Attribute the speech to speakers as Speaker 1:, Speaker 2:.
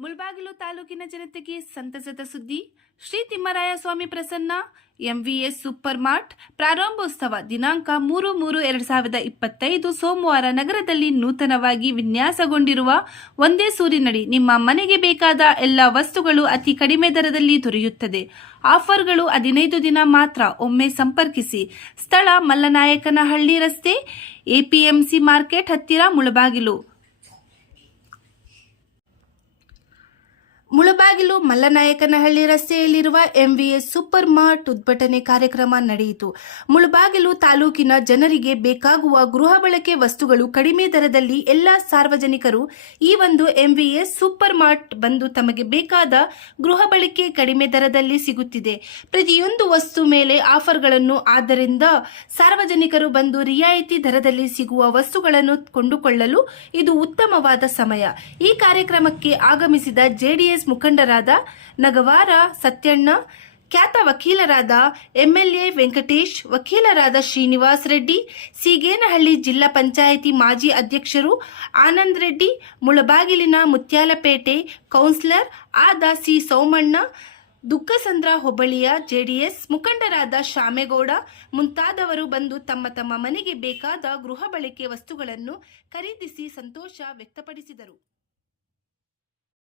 Speaker 1: ಮುಳಬಾಗಿಲು ತಾಲೂಕಿನ ಜನತೆಗೆ ಸಂತಸದ ಸುದ್ದಿ. Shri Thimmaraya Swamy Prasanna, MVS super mart ಪ್ರಾರಂಭೋತ್ಸವ ದಿನಾಂಕ ಮೂರು ಮೂರು ಎರಡು ಸಾವಿರದ ಇಪ್ಪತ್ತೈದು ಸೋಮವಾರ ನಗರದಲ್ಲಿ ನೂತನವಾಗಿ ವಿನ್ಯಾಸಗೊಂಡಿರುವ ಒಂದೇ ಸೂರಿನಡಿ ನಿಮ್ಮ ಮನೆಗೆ ಬೇಕಾದ ಎಲ್ಲ ವಸ್ತುಗಳು ಅತಿ ಕಡಿಮೆ ದರದಲ್ಲಿ ದೊರೆಯುತ್ತದೆ. ಆಫರ್ಗಳು ಹದಿನೈದು ದಿನ ಮಾತ್ರ ಒಮ್ಮೆ ಸಂಪರ್ಕಿಸಿ. ಸ್ಥಳ ಮಲ್ಲನಾಯಕನಹಳ್ಳಿ ರಸ್ತೆ, ಎಪಿಎಂಸಿ ಮಾರ್ಕೆಟ್ ಹತ್ತಿರ ಮುಳಬಾಗಿಲು. ಮುಳಬಾಗಿಲು ಮಲ್ಲನಾಯಕನಹಳ್ಳಿ ರಸ್ತೆಯಲ್ಲಿರುವ ಎಂವಿಎಸ್ ಸೂಪರ್ ಮಾರ್ಟ್ ಉದ್ಘಾಟನೆ ಕಾರ್ಯಕ್ರಮ ನಡೆಯಿತು. ಮುಳಬಾಗಿಲು ತಾಲೂಕಿನ ಜನರಿಗೆ ಬೇಕಾಗುವ ಗೃಹ ಬಳಕೆ ವಸ್ತುಗಳು ಕಡಿಮೆ ದರದಲ್ಲಿ ಎಲ್ಲ ಸಾರ್ವಜನಿಕರು ಈ ಒಂದು ಎಂವಿಎಸ್ ಸೂಪರ್ ಮಾರ್ಟ್ ಬಂದು ತಮಗೆ ಬೇಕಾದ ಗೃಹ ಬಳಕೆ ಕಡಿಮೆ ದರದಲ್ಲಿ ಸಿಗುತ್ತಿದೆ. ಪ್ರತಿಯೊಂದು ವಸ್ತು ಮೇಲೆ ಆಫರ್ಗಳನ್ನು ಆದ್ದರಿಂದ ಸಾರ್ವಜನಿಕರು ಬಂದು ರಿಯಾಯಿತಿ ದರದಲ್ಲಿ ಸಿಗುವ ವಸ್ತುಗಳನ್ನು ಕೊಂಡುಕೊಳ್ಳಲು ಇದು ಉತ್ತಮವಾದ ಸಮಯ. ಈ ಕಾರ್ಯಕ್ರಮಕ್ಕೆ ಆಗಮಿಸಿದ ಜೆಡಿಎಸ್ ಮುಖಂಡರಾದ ನಗವಾರ ಸತ್ಯಣ್ಣ, ಖ್ಯಾತ ವಕೀಲರಾದ ಎಂಎಲ್ಎ ವೆಂಕಟೇಶ್, ವಕೀಲರಾದ ಶ್ರೀನಿವಾಸ್ ರೆಡ್ಡಿ, ಸೀಗೇನಹಳ್ಳಿ ಜಿಲ್ಲಾ ಪಂಚಾಯಿತಿ ಮಾಜಿ ಅಧ್ಯಕ್ಷರು ಆನಂದ್ ರೆಡ್ಡಿ, ಮುಳಬಾಗಿಲಿನ ಮುತ್ಯಾಲಪೇಟೆ ಕೌನ್ಸಿಲರ್ ಆದ ಸಿ ಸೋಮಣ್ಣ ದುಗ್ಗಸಂದ್ರ ಹೋಬಳಿಯ ಜೆಡಿಎಸ್ ಮುಖಂಡರಾದ ಶಾಮೇಗೌಡ ಮುಂತಾದವರು ಬಂದು ತಮ್ಮ ತಮ್ಮ ಮನೆಗೆ ಬೇಕಾದ ಗೃಹ ಬಳಕೆ ವಸ್ತುಗಳನ್ನು ಖರೀದಿಸಿ ಸಂತೋಷ ವ್ಯಕ್ತಪಡಿಸಿದರು.